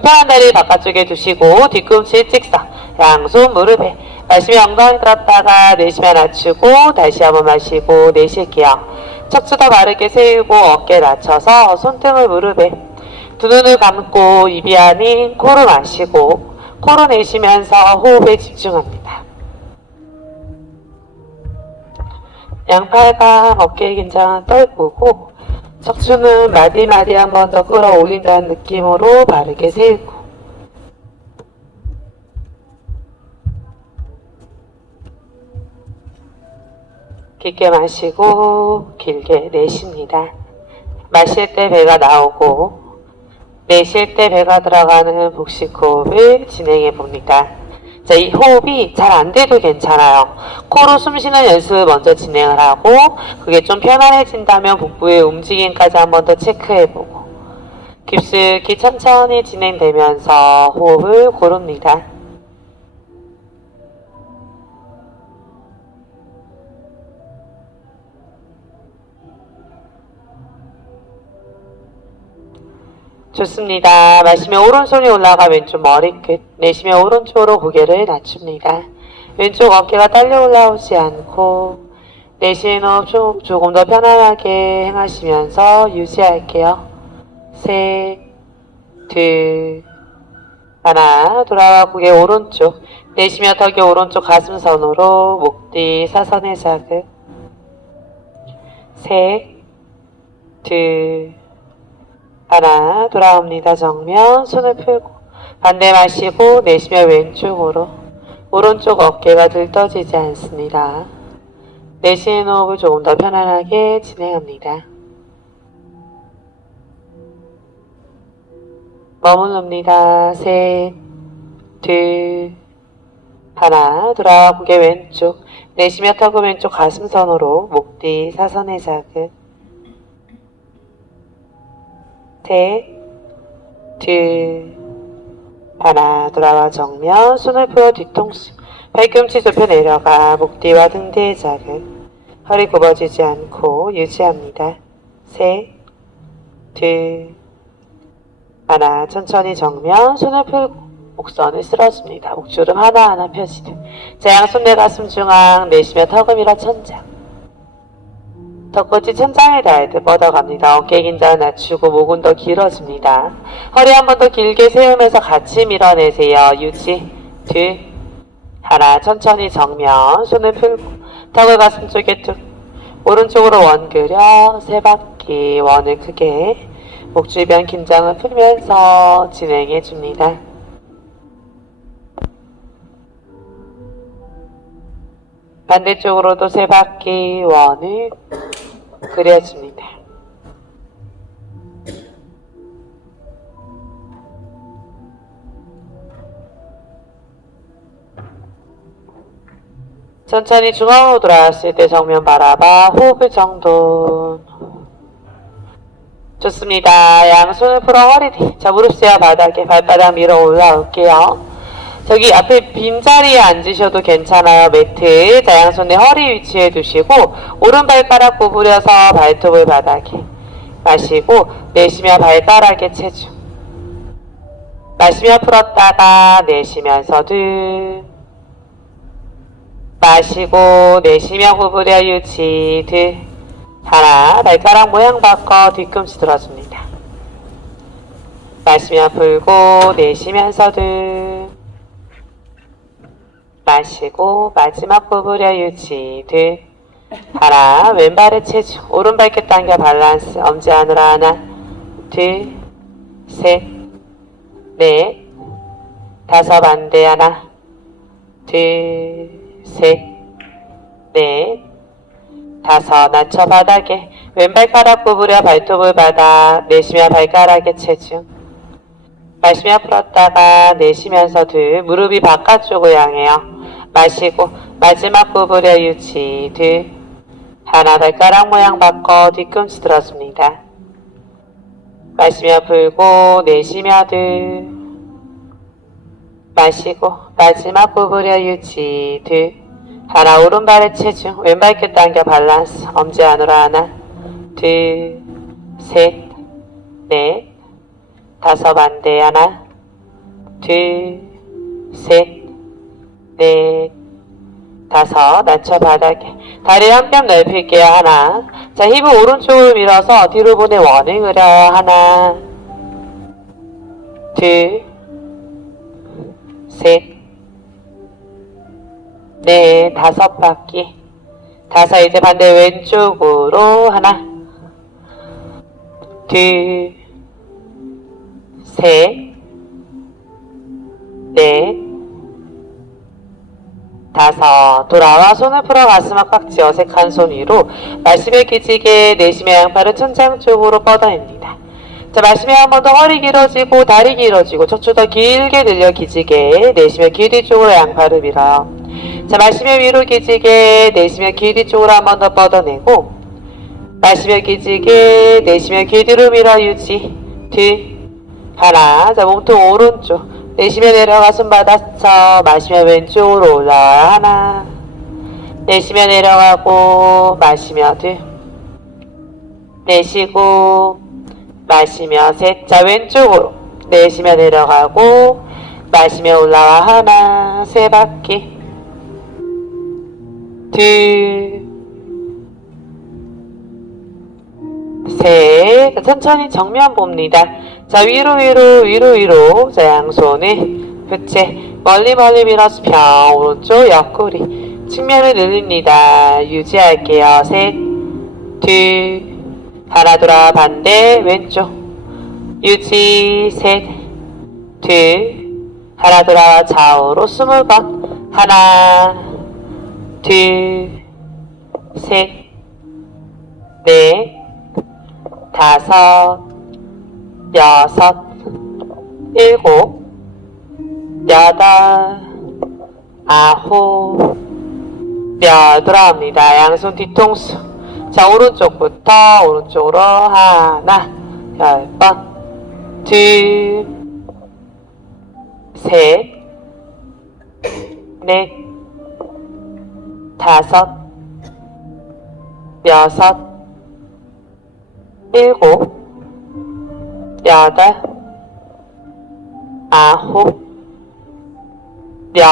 편한 다리 바깥쪽에 두시고 뒤꿈치 찍서 양손 무릎에 마시며 엉덩이 들었다가 내쉬며 낮추고 다시 한번 마시고 내쉴게요. 척추 더 바르게 세우고 어깨 낮춰서 손등을 무릎에 두 눈을 감고 입이 아닌 코로 마시고 코로 내쉬면서 호흡에 집중합니다. 양팔과 어깨 긴장은 떨구고 척추는 마디마디 한 번 더 끌어올린다는 느낌으로 바르게 세우고 깊게 마시고 길게 내쉽니다. 마실 때 배가 나오고 내쉴 때 배가 들어가는 복식 호흡을 진행해 봅니다. 자, 이 호흡이 잘 안 돼도 괜찮아요. 코로 숨 쉬는 연습을 먼저 진행을 하고 그게 좀 편안해진다면 복부의 움직임까지 한 번 더 체크해보고 깊숙이 천천히 진행되면서 호흡을 고릅니다. 좋습니다. 마시며 오른손이 올라가 왼쪽 머리끝, 내쉬며 오른쪽으로 고개를 낮춥니다. 왼쪽 어깨가 딸려 올라오지 않고 내쉬는 호흡 조금 더 편안하게 행하시면서 유지할게요. 셋, 둘, 하나, 돌아와 고개 오른쪽, 내쉬며 턱이 오른쪽 가슴선으로 목 뒤 사선의 자극. 셋, 둘, 하나, 돌아옵니다. 정면, 손을 풀고 반대 마시고 내쉬며 왼쪽으로 오른쪽 어깨가 들떠지지 않습니다. 내쉬는 호흡을 조금 더 편안하게 진행합니다. 머무릅니다. 셋, 둘, 하나, 돌아와 고개 왼쪽, 내쉬며 턱은 왼쪽 가슴선으로 목 뒤 사선의 자극. 셋, 둘, 하나, 돌아와 정면, 손을 풀어 뒤통수, 발꿈치 좁혀 내려가 목 뒤와 등 뒤의 자극, 허리 굽어지지 않고 유지합니다. 셋, 둘, 하나, 천천히 정면, 손을 풀고 목선을 쓸어줍니다. 목주름 하나하나 펴지듯. 자, 양손 내 가슴 중앙, 내쉬며 턱을 밀어 천장. 턱끝이 천장에 닿을 때 뻗어갑니다. 어깨 긴장 낮추고 목은 더 길어집니다. 허리 한 번 더 길게 세우면서 같이 밀어내세요. 유지, 둘, 하나, 천천히 정면, 손을 풀고 턱을 가슴 쪽에 툭, 오른쪽으로 원 그려 세 바퀴 원을 크게 목 주변 긴장을 풀면서 진행해 줍니다. 반대쪽으로도 세 바퀴 원을 그려줍니다. 천천히 중앙으로 돌아왔을 때 정면 바라봐 호흡을 정돈. 좋습니다. 양손을 풀어 허리 뒤. 자, 무릎 세워 바닥에 발바닥 밀어 올라올게요. 저기 앞에 빈자리에 앉으셔도 괜찮아요. 매트. 자, 양손 내 허리 위치에 두시고 오른발가락 구부려서 발톱을 바닥에 마시고 내쉬며 발가락에 체중. 마시며 풀었다가 내쉬면서 둘. 마시고 내쉬며 구부려 유지 둘. 하나, 발가락 모양 바꿔 뒤꿈치 들어줍니다. 마시며 풀고 내쉬면서 둘. 마시고 마지막 구부려 유지 둘. 하나, 왼발에 체중 오른발끝 당겨 밸런스 엄지 안으로 하나 둘 셋 넷 다섯 반대 하나 둘 셋 넷 다섯 낮춰 바닥에 왼발가락 구부려 발톱을 받아 내쉬며 발가락에 체중 마시며 풀었다가 내쉬면서 둘 무릎이 바깥쪽을 향해요. 마시고 마지막 구부려 유지 둘 하나 발가락 모양 바꿔 뒤꿈치 들어줍니다. 마시며 풀고 내쉬며 둘 마시고 마지막 구부려 유지 둘 하나 오른발에 체중 왼발끝 당겨 밸런스 엄지 안으로 하나 둘 셋 넷 다섯 반대 하나 둘, 셋, 넷, 다섯. 낮춰 바닥에. 다리 한 뼘 넓힐게요. 하나. 자, 힙을 오른쪽으로 밀어서 뒤로 보내 원을 그려요. 하나, 둘, 셋, 넷, 다섯 바퀴. 다섯. 이제 반대 왼쪽으로 하나, 둘, 셋, 넷, 다섯. 돌아와 손을 풀어 가슴을 깍지 어색한 손 위로 말심에 기지개 내쉬며 양팔을 천장 쪽으로 뻗어냅니다. 자, 말심에 한 번 더 허리 길어지고 다리 길어지고 척추 더 길게 늘려 기지개 내쉬며 길이 쪽으로 양팔을 밀어요. 자, 말심에 위로 기지개 내쉬며 길이 쪽으로 한 번 더 뻗어내고 마시며 기지개 내쉬며 길 뒤로 밀어 유지. 둘, 하나. 자, 몸통 오른쪽 내쉬며 내려가 손 받아쳐 마시며 왼쪽으로 올라와. 하나, 내쉬며 내려가고 마시며 둘, 내쉬고 마시며 셋. 자, 왼쪽으로 내쉬며 내려가고 마시며 올라와. 하나, 세 바퀴, 둘, 셋. 자, 천천히 정면 봅니다. 자, 위로. 자, 양손을 교체. 멀리 밀어서 평. 오른쪽 옆구리. 측면을 늘립니다. 유지할게요. 셋, 둘, 하나. 돌아 반대 왼쪽. 유지. 셋, 둘, 하나. 돌아 좌우로 20번. 하나, 둘, 셋, 넷, 다섯, 여섯, 일곱, 여덟, 아홉, 열. 돌아옵니다. 양손 뒤통수. 자, 오른쪽부터 오른쪽으로 하나, 10번, 둘, 셋, 넷, 다섯, 여섯, 일곱, 여덟, 아홉, 열.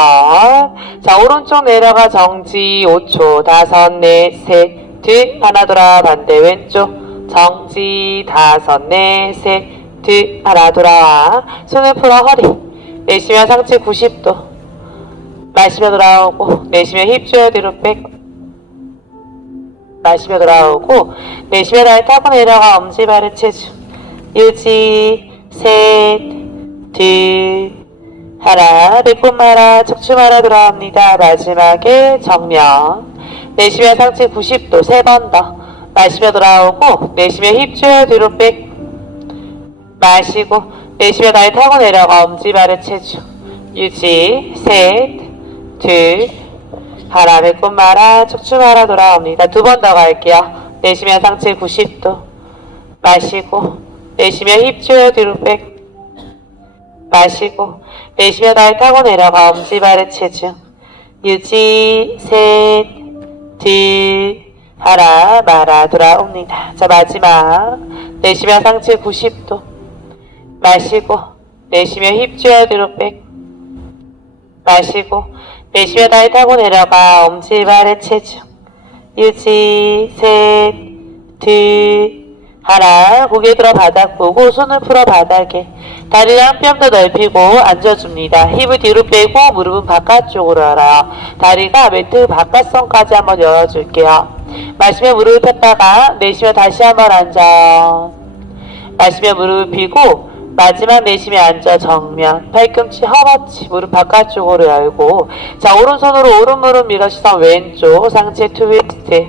자, 오른쪽 내려가 정지 5초. 다섯, 넷, 셋, 둘, 하나. 돌아 반대 왼쪽 정지. 다섯, 넷, 셋, 둘, 하나. 돌아와. 손을 풀어 허리. 내쉬며 상체 90도. 마시며 돌아오고 내쉬며 힙 조여 뒤로 백. 마시며 돌아오고 내쉬며 날 타고 내려가 엄지발을 체중. 유지. 셋, 둘, 하나. 배꼽 말아 척추 말아 돌아옵니다. 마지막에 정면. 내쉬며 상체 90도 3번 더. 마시며 돌아오고 내쉬며 힙 조여 뒤로 백. 마시고 내쉬며 날 타고 내려가 엄지발을 체중. 유지. 셋, 둘, 하나. 배꼽 말아 척추 말아 돌아옵니다. 2번 더 갈게요. 내쉬며 상체 90도. 마시고 내쉬며 힙 조여 뒤로 백. 마시고 내쉬며 날 타고 내려가 엄지발의 체중. 유지. 셋, 둘, 하나. 말아 돌아옵니다. 자, 마지막. 내쉬며 상체 90도. 마시고 내쉬며 힙 조여 뒤로 백. 마시고 내쉬며 날 타고 내려가 엄지발의 체중. 유지. 셋, 둘, 하나. 고개 들어 바닥 보고 손을 풀어 바닥에. 다리를 한 뼘 더 넓히고 앉아줍니다. 힙을 뒤로 빼고 무릎은 바깥쪽으로 열어요. 다리가 매트 바깥선까지 한번 열어줄게요. 마시며 무릎을 폈다가 내쉬며 다시 한번 앉아요. 마시며 무릎을 펴고 마지막 내쉬며 앉아 정면. 팔꿈치 허벅지 무릎 바깥쪽으로 열고. 자, 오른손으로 오른 무릎 밀어 시선 왼쪽. 상체 트위스트.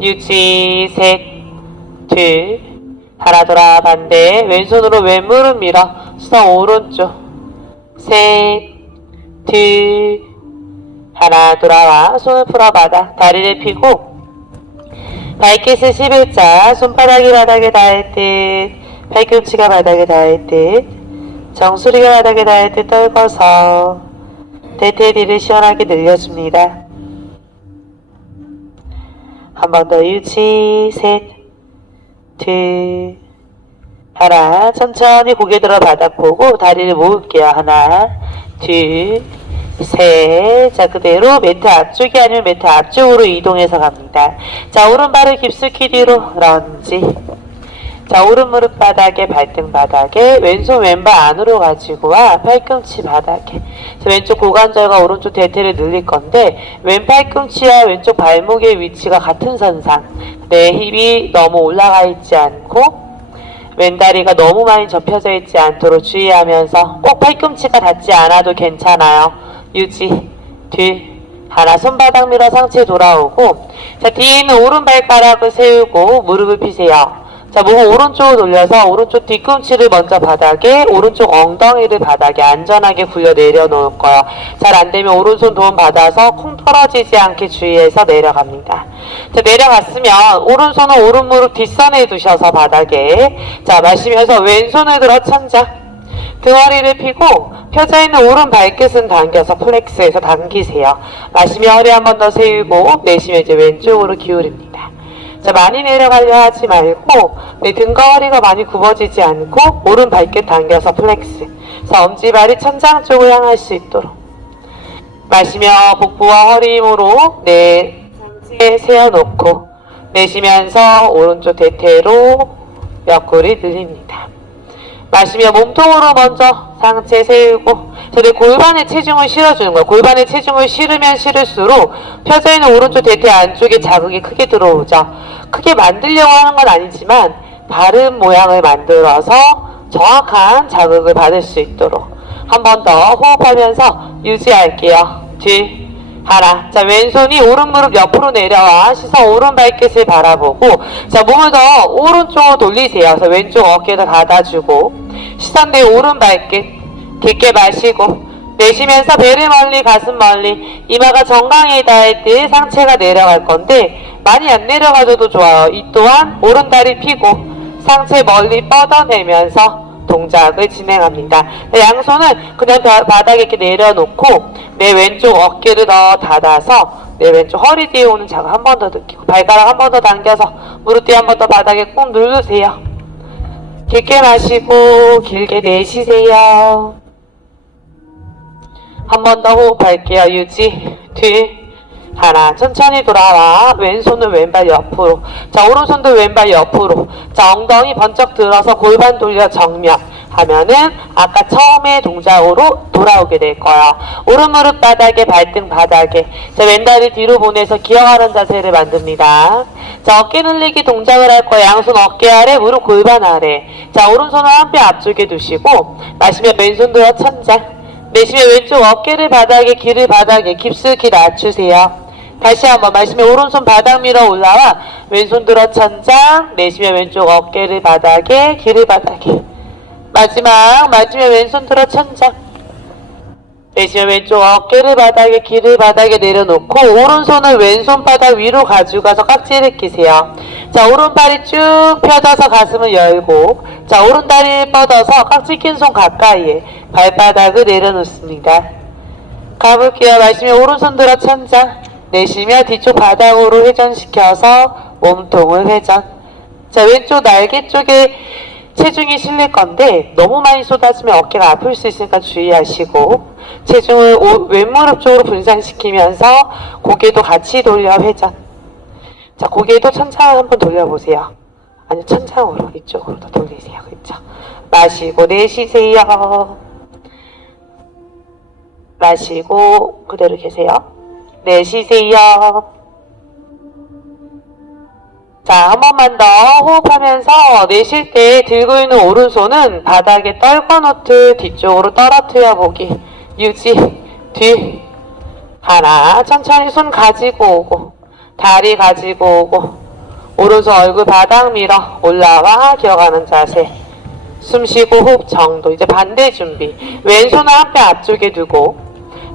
유지. 셋, 둘, 하나. 돌아 반대 왼손으로 왼무릎 밀어 시선 오른쪽. 셋, 둘, 하나. 돌아와 손을 풀어 바닥. 다리를 펴고 발끝을 11자. 손바닥이 바닥에 닿을 듯 팔꿈치가 바닥에 닿을 듯 정수리가 바닥에 닿을 듯 떨궈서 대퇴 뒤를 시원하게 늘려줍니다. 한 번 더 유지. 셋, 둘, 하나, 천천히 고개 들어 바닥 보고 다리를 모을게요. 하나, 둘, 셋. 자, 그대로 매트 앞쪽이 아니면 매트 앞쪽으로 이동해서 갑니다. 자, 오른발을 깊숙이 뒤로 런지. 자, 오른 무릎 바닥에, 발등 바닥에, 왼손 왼발 안으로 가지고 와 팔꿈치 바닥에. 자, 왼쪽 고관절과 오른쪽 대퇴를 늘릴 건데 왼 팔꿈치와 왼쪽 발목의 위치가 같은 선상. 내 힙이 너무 올라가 있지 않고 왼다리가 너무 많이 접혀져 있지 않도록 주의하면서 꼭 팔꿈치가 닿지 않아도 괜찮아요. 유지, 둘, 하나. 손바닥 밀어 상체 돌아오고, 자, 뒤에 있는 오른 발가락을 세우고 무릎을 펴세요. 자, 몸을 오른쪽으로 돌려서 오른쪽 뒤꿈치를 먼저 바닥에, 오른쪽 엉덩이를 바닥에 안전하게 굴려 내려놓을 거예요. 잘 안되면 오른손 도움 받아서 콩 떨어지지 않게 주의해서 내려갑니다. 자, 내려갔으면 오른손은 오른 무릎 뒷선에 두셔서 바닥에, 자, 마시면서 왼손을 들어 천장. 등허리를 펴고 펴져 있는 오른 발끝은 당겨서 플렉스해서 당기세요. 마시며 허리 한 번 더 세우고 내쉬며 이제 왼쪽으로 기울입니다. 자, 많이 내려가려 하지 말고 내 등과 허리가 많이 굽어지지 않고 오른 발끝 당겨서 플렉스. 자, 엄지발이 천장 쪽을 향할 수 있도록 마시며 복부와 허리 힘으로 내 상체에 세워놓고 내쉬면서 오른쪽 대퇴로 옆구리 늘립니다. 마시며 몸통으로 먼저 상체 세우고, 내 골반에 체중을 실어주는 거예요. 골반에 체중을 실으면 실을수록 펴져 있는 오른쪽 대퇴 안쪽에 자극이 크게 들어오죠. 크게 만들려고 하는 건 아니지만 바른 모양을 만들어서 정확한 자극을 받을 수 있도록 한 번 더 호흡하면서 유지할게요. 둘, 하나. 자, 왼손이 오른 무릎 옆으로 내려와 시선 오른 발끝을 바라보고, 자, 몸을 더 오른쪽으로 돌리세요. 그래서 왼쪽 어깨를 닫아주고 시선 내 오른 발끝 깊게 마시고 내쉬면서 배를 멀리 가슴 멀리 이마가 정강이에 닿을 때 상체가 내려갈 건데 많이 안 내려가줘도 좋아요. 이 또한 오른 다리 펴고 상체 멀리 뻗어내면서 동작을 진행합니다. 양손은 그냥 바닥에 이렇게 내려놓고 내 왼쪽 어깨를 더 닫아서 내 왼쪽 허리 뒤에 오는 자극 한 번 더 느끼고 발가락 한 번 더 당겨서 무릎 뒤에 한 번 더 바닥에 꾹 누르세요. 깊게 마시고 길게 내쉬세요. 한 번 더 호흡할게요. 유지, 둘, 하나. 천천히 돌아와 왼손은 왼발 옆으로, 자, 오른손도 왼발 옆으로, 자, 엉덩이 번쩍 들어서 골반 돌려 정면 하면은 아까 처음에 동작으로 돌아오게 될 거예요. 오른 무릎 바닥에, 발등 바닥에, 자, 왼다리 뒤로 보내서 기어가는 자세를 만듭니다. 자, 어깨 늘리기 동작을 할 거예요. 양손 어깨 아래, 무릎 골반 아래. 자, 오른손은 한 뼘 앞쪽에 두시고 마시며 왼손 들어 천장. 내쉬며 왼쪽 어깨를 바닥에, 귀를 바닥에 깊숙이 낮추세요. 다시 한번 마시며 오른손 바닥 밀어 올라와 왼손 들어 천장. 내쉬며 왼쪽 어깨를 바닥에, 귀를 바닥에. 마지막 마시며 왼손 들어 천장. 내쉬며 왼쪽 어깨를 바닥에, 귀를 바닥에 내려놓고 오른손을 왼손 바닥 위로 가지고 가서 깍지를 끼세요. 자, 오른발이 쭉 펴져서 가슴을 열고, 자, 오른다리를 뻗어서 깍지 낀 손 가까이에 발바닥을 내려놓습니다. 가볼게요. 마시며 오른손 들어 천장. 내쉬며 뒤쪽 바닥으로 회전시켜서 몸통을 회전. 자, 왼쪽 날개 쪽에 체중이 실릴 건데 너무 많이 쏟아지면 어깨가 아플 수 있으니까 주의하시고 체중을 왼무릎 쪽으로 분산시키면서 고개도 같이 돌려 회전. 자, 고개도 천장을 한번 돌려보세요. 아니, 천장으로 이쪽으로 더 돌리세요. 그렇죠? 마시고 내쉬세요. 마시고 그대로 계세요. 내쉬세요. 자, 한 번만 더 호흡하면서 내쉴 때 들고 있는 오른손은 바닥에 떨궈 놓듯 뒤쪽으로 떨어뜨려 보기. 유지, 뒤, 하나. 천천히 손 가지고 오고 다리 가지고 오고 오른손 얼굴 바닥 밀어 올라와 기어가는 자세. 숨 쉬고 호흡 정도. 이제 반대 준비. 왼손은 한 뼘 앞쪽에 두고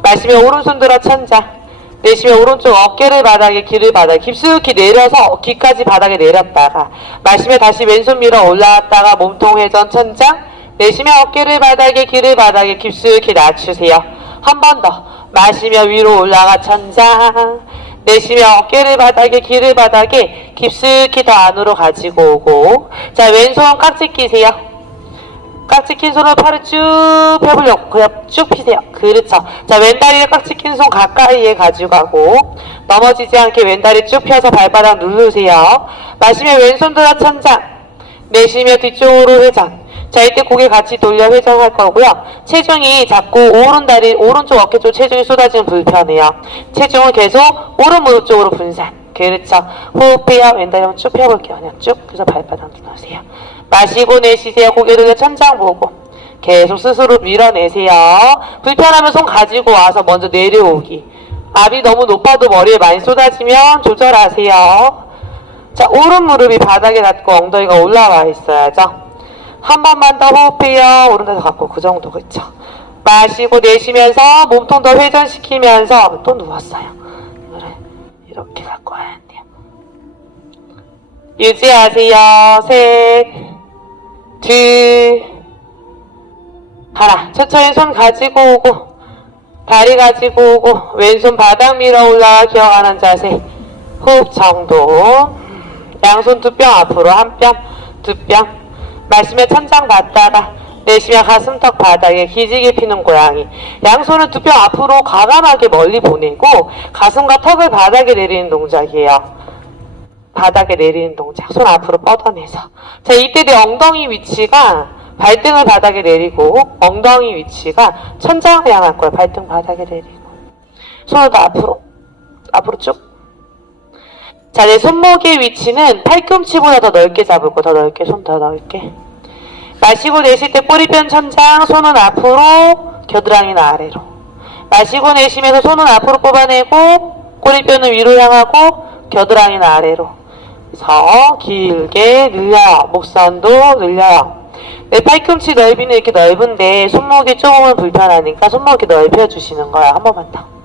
마시며 오른손 들어 천장. 내쉬며 오른쪽 어깨를 바닥에, 귀를 바닥에 깊숙이 내려서 귀까지 바닥에 내렸다가 마시며 다시 왼손 밀어 올라왔다가 몸통 회전 천장. 내쉬며 어깨를 바닥에, 귀를 바닥에 깊숙이 낮추세요. 한 번 더. 마시며 위로 올라가 천장. 내쉬며 어깨를 바닥에, 귀를 바닥에 깊숙이 더 안으로 가지고 오고, 자, 왼손 깍지 끼세요. 깍지 낀 손을 팔을 쭉 펴보려고 그냥 쭉 피세요. 그렇죠. 자, 왼다리에 깍지 낀 손 가까이에 가지고 가고 넘어지지 않게 왼다리 쭉 펴서 발바닥 누르세요. 마시며 왼손 들어 천장, 내쉬며 뒤쪽으로 회전. 자, 이때 고개 같이 돌려 회전할 거고요. 체중이 자꾸 오른쪽 어깨 쪽 체중이 쏟아지면 불편해요. 체중을 계속 오른 무릎 쪽으로 분산. 그렇죠. 호흡해요. 왼다리 한번 쭉 펴볼게요. 그냥 쭉 그래서 발바닥 누르세요. 마시고 내쉬세요. 고개 돌려 천장 보고 계속 스스로 밀어내세요. 불편하면 손 가지고 와서 먼저 내려오기. 압이 너무 높아도 머리에 많이 쏟아지면 조절하세요. 자, 오른 무릎이 바닥에 닿고 엉덩이가 올라와 있어야죠. 한 번만 더 호흡해요. 오른손 갖고 그 정도. 그렇죠. 마시고 내쉬면서 몸통 더 회전시키면서 또 누웠어요. 이렇게 갖고 와야 돼요. 유지하세요. 셋, 둘, 하나. 천천히 손 가지고 오고 다리 가지고 오고 왼손 바닥 밀어 올라와 기어가는 자세. 호흡 정도. 양손 두 뼘 앞으로 한 뼘, 두 뼘. 마시며 천장 받다가 내쉬며 가슴턱 바닥에 기지개 피는 고양이. 양손은 두 뼘 앞으로 과감하게 멀리 보내고 가슴과 턱을 바닥에 내리는 동작이에요. 바닥에 내리는 동작. 손 앞으로 뻗어내서. 자, 이때 내 엉덩이 위치가 발등을 바닥에 내리고 엉덩이 위치가 천장을 향할 거예요. 발등 바닥에 내리고. 손을 더 앞으로 쭉. 자, 내 손목의 위치는 팔꿈치보다 더 넓게 잡을 거. 더 넓게, 손 더 넓게. 마시고 내쉴 때 꼬리뼈 천장, 손은 앞으로, 겨드랑이는 아래로. 마시고 내쉬면서 손은 앞으로 뽑아내고 꼬리뼈는 위로 향하고 겨드랑이는 아래로. 그래서 길게 늘려요. 목선도 늘려요. 내 팔꿈치 넓이는 이렇게 넓은데 손목이 조금은 불편하니까 손목이 넓혀주시는 거야. 한 번만 더.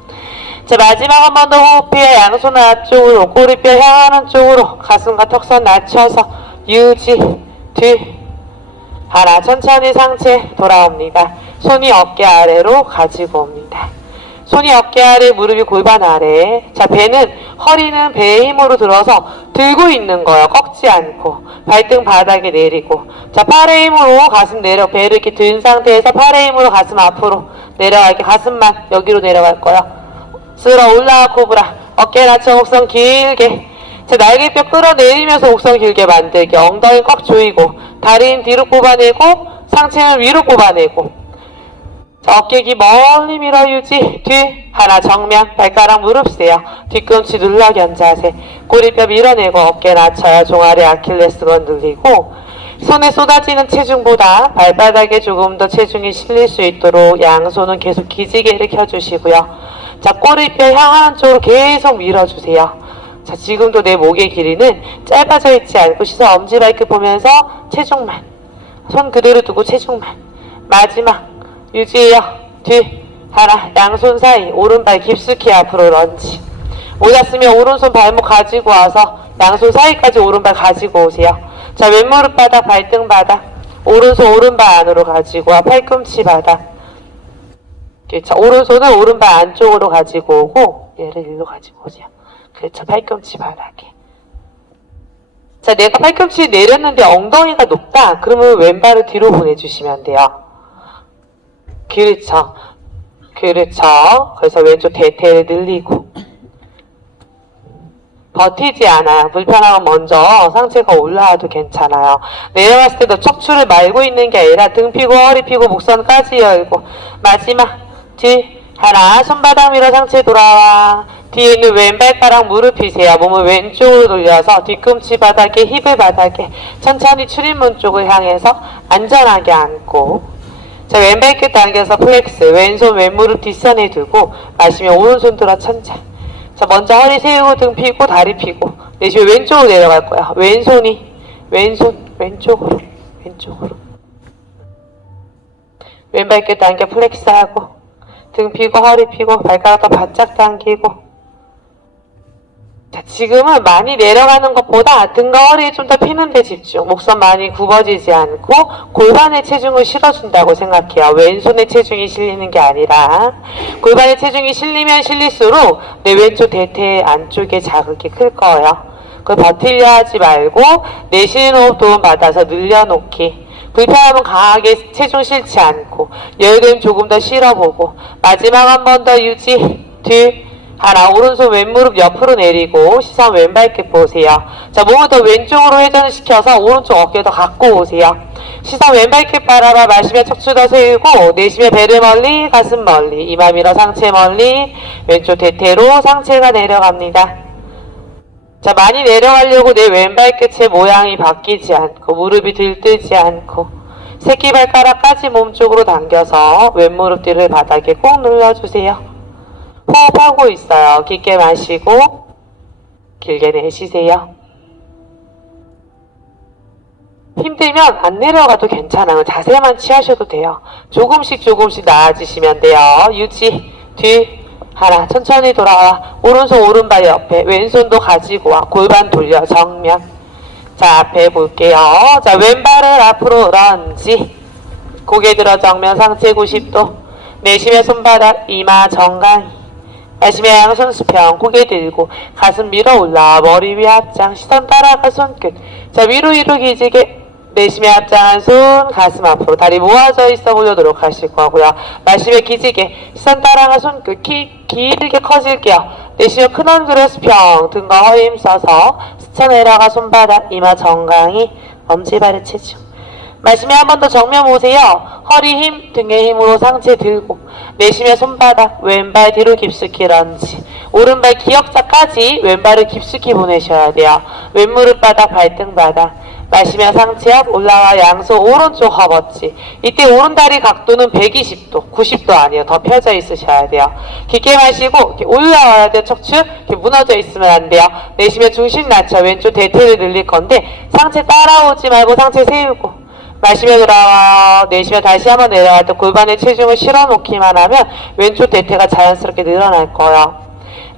자, 마지막 한 번 더 호흡해요. 양손 앞쪽으로, 꼬리뼈 향하는 쪽으로, 가슴과 턱선 낮춰서 유지, 둘, 하나. 천천히 상체 돌아옵니다. 손이 어깨 아래로 가지고 옵니다. 손이 어깨 아래, 무릎이 골반 아래. 자, 배는, 허리는 배의 힘으로 들어서 들고 있는 거예요. 꺾지 않고. 발등 바닥에 내리고. 자, 팔의 힘으로 가슴 배를 이렇게 든 상태에서 팔의 힘으로 가슴 앞으로 내려갈게. 가슴만 여기로 내려갈 거예요. 쓸어 올라와 코브라. 어깨 낮춰 목선 길게. 자, 날개뼈 끌어내리면서 목선 길게 만들기. 엉덩이 꽉 조이고 다리는 뒤로 뽑아내고 상체는 위로 뽑아내고. 자, 어깨 기 멀리 밀어 유지. 뒤 하나. 정면 발가락 무릎 세요. 뒤꿈치 눌러 견자세. 꼬리뼈 밀어내고 어깨 낮춰요. 종아리 아킬레스건 늘리고 손에 쏟아지는 체중보다 발바닥에 조금 더 체중이 실릴 수 있도록 양손은 계속 기지개를 켜주시고요. 자, 꼬리뼈 향하는 쪽으로 계속 밀어주세요. 자, 지금도 내 목의 길이는 짧아져 있지 않고 시선 엄지발끝 보면서 체중만. 손 그대로 두고 체중만. 마지막 유지해요. 둘, 하나. 양손 사이 오른발 깊숙이 앞으로 런지. 올랐으면 오른손 발목 가지고 와서 양손 사이까지 오른발 가지고 오세요. 자, 왼무릎 바닥, 발등 바닥. 오른손 오른발 안으로 가지고 와. 팔꿈치 바닥. 자, 오른손은 오른발 안쪽으로 가지고 오고 얘를 일로 가지고 오세요. 그렇죠. 팔꿈치 바닥에. 자, 내가 팔꿈치 내렸는데 엉덩이가 높다. 그러면 왼발을 뒤로 보내주시면 돼요. 그렇죠. 그렇죠. 그래서 왼쪽 대퇴를 늘리고 버티지 않아요. 불편하면 먼저 상체가 올라와도 괜찮아요. 내려갔을 때도 척추를 말고 있는 게 아니라 등 펴고 허리 펴고 목선까지 열고 마지막 둘, 하나. 손바닥 밀어 상체 돌아와. 뒤에 있는 왼발가락 무릎 펴세요. 몸을 왼쪽으로 돌려서 뒤꿈치 바닥에 힙을 바닥에 천천히 출입문 쪽을 향해서 안전하게 앉고. 자, 왼발끝 당겨서 플렉스. 왼손 왼무릎 뒷선에 두고 마시면 오른손 들어 천장. 자, 먼저 허리 세우고 등 펴고 다리 펴고 내쉬면 왼쪽으로 내려갈 거야. 왼손이 왼쪽으로 왼발끝 당겨 플렉스하고 등 펴고 허리 펴고 발가락 더 바짝 당기고. 자, 지금은 많이 내려가는 것보다 등과 허리에 좀 더 피는 데 집중. 목선 많이 굽어지지 않고 골반에 체중을 실어준다고 생각해요. 왼손에 체중이 실리는 게 아니라 골반에 체중이 실리면 실릴수록 내 왼쪽 대퇴 안쪽에 자극이 클 거예요. 그걸 버티려 하지 말고 내쉬는 호흡 도움 받아서 늘려놓기. 불편함은 강하게 체중 실지 않고 여유는 조금 더 실어보고 마지막 한 번 더 유지 둘 하나 오른손 왼무릎 옆으로 내리고 시선 왼발끝 보세요. 자, 몸을 더 왼쪽으로 회전을 시켜서 오른쪽 어깨 더 갖고 오세요. 시선 왼발끝 바라봐 마시며 척추 더 세우고 내쉬며 배를 멀리 가슴 멀리 이마 밀어 상체 멀리 왼쪽 대퇴로 상체가 내려갑니다. 자, 많이 내려가려고 내 왼발끝의 모양이 바뀌지 않고 무릎이 들뜨지 않고 새끼발가락까지 몸쪽으로 당겨서 왼무릎 뒤를 바닥에 꼭 눌러주세요. 호흡하고 있어요. 깊게 마시고 길게 내쉬세요. 힘들면 안 내려가도 괜찮아요. 자세만 취하셔도 돼요. 조금씩 나아지시면 돼요. 유지 뒤 하나 천천히 돌아와 오른손 오른발 옆에 왼손도 가지고 와 골반 돌려 정면. 자, 앞에 볼게요. 자, 왼발을 앞으로 런지 고개 들어 정면 상체 90도 내쉬며 손바닥 이마 정강이 마시며 양손 수평 고개 들고 가슴 밀어 올라 머리 위 합장 시선 따라가 손끝. 자, 위로 기지개 내쉬며 합장한 손 가슴 앞으로 다리 모아져 있어 보려도록 하실 거고요. 마시며 기지개 시선 따라가 손끝 길게 커질게요. 내쉬며 큰 얼굴에 수평 등과 허리 힘써서 스쳐 내려가 손바닥 이마 정강이 엄지발의 체중. 마시며 한 번 더 정면 보세요. 허리 힘, 등의 힘으로 상체 들고 내쉬며 손바닥, 왼발 뒤로 깊숙이 런지 오른발 기역자까지 왼발을 깊숙이 보내셔야 돼요. 왼무릎 바닥, 발등 바닥 마시며 상체 앞 올라와 양손 오른쪽 허벅지 이때 오른다리 각도는 120도, 90도 아니에요. 더 펴져 있으셔야 돼요. 깊게 마시고 이렇게 올라와야 돼요. 척추 이렇게 무너져 있으면 안 돼요. 내쉬며 중심 낮춰 왼쪽 대퇴를 늘릴 건데 상체 따라오지 말고 상체 세우고 마시며 들어와 내쉬며 다시 한번 내려갈 때 골반에 체중을 실어 놓기만 하면 왼쪽 대퇴가 자연스럽게 늘어날 거예요.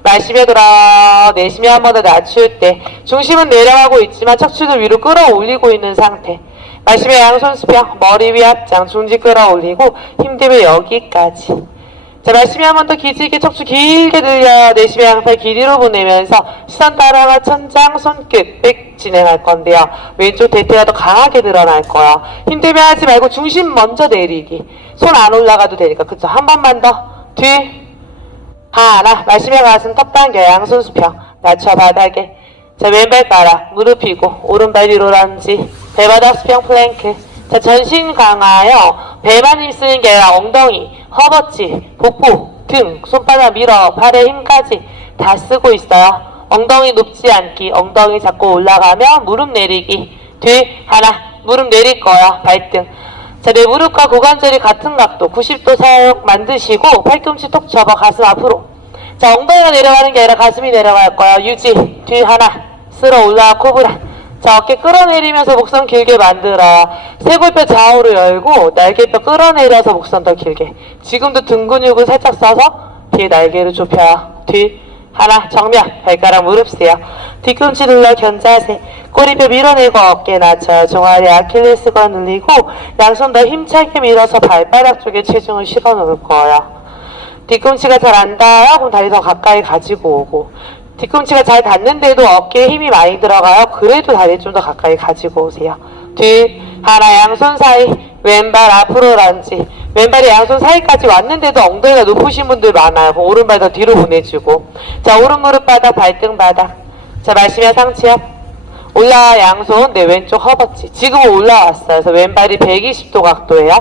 마시며 들어와 내쉬며 한 번 더 낮출 때 중심은 내려가고 있지만 척추도 위로 끌어올리고 있는 상태. 마시며 양손 수평 머리 위 합장 중지 끌어올리고 힘들면 여기까지. 자, 마시며 한 번 더 기지개 척추 길게 늘려요. 내쉬며 양팔 길이로 보내면서 시선 따라가 천장 손끝 백 진행할 건데요. 왼쪽 대퇴가 더 강하게 늘어날 거예요. 힘들면 하지 말고 중심 먼저 내리기. 손 안 올라가도 되니까. 그쵸? 한 번만 더. 뒤 하나 마시며 가슴 턱 당겨 양손 수평 낮춰 바닥에. 자, 왼발가락 무릎 펴고 오른발 뒤로 런지 배바닥 수평 플랭크. 자, 전신 강화요. 배만 힘쓰는 게 아니라 엉덩이, 허벅지, 복부, 등, 손바닥 밀어 팔의 힘까지 다 쓰고 있어요. 엉덩이 높지 않기, 엉덩이 잡고 올라가면 무릎 내리기. 뒤 하나 무릎 내릴 거예요. 발등. 자, 내 무릎과 고관절이 같은 각도 90도 사용 만드시고 팔꿈치 톡 접어 가슴 앞으로. 자, 엉덩이가 내려가는 게 아니라 가슴이 내려갈 거예요. 유지 뒤 하나 쓸어 올라와 코브라. 자, 어깨 끌어내리면서 목선 길게 만들어요. 쇄골뼈 좌우로 열고 날개뼈 끌어내려서 목선 더 길게. 지금도 등 근육을 살짝 써서 뒤에 날개를 좁혀요. 뒤 하나 정면 발가락 무릎 세요. 뒤꿈치 눌러 견자세. 꼬리뼈 밀어내고 어깨 낮춰요. 종아리 아킬레스건 늘리고 양손 더 힘차게 밀어서 발바닥 쪽에 체중을 실어 놓을 거예요. 뒤꿈치가 잘 안 닿아요? 그럼 다리 더 가까이 가지고 오고. 뒤꿈치가 잘 닿는데도 어깨에 힘이 많이 들어가요. 그래도 다리 좀 더 가까이 가지고 오세요. 뒤 하나 양손 사이 왼발 앞으로 런지. 왼발이 양손 사이까지 왔는데도 엉덩이가 높으신 분들 많아요. 그럼 오른발 더 뒤로 보내주고. 자, 오른 무릎 바닥 발등 바닥. 자, 마시며 상체 앞 올라와 양손 내 왼쪽 허벅지. 지금은 올라왔어요. 그래서 왼발이 120도 각도예요.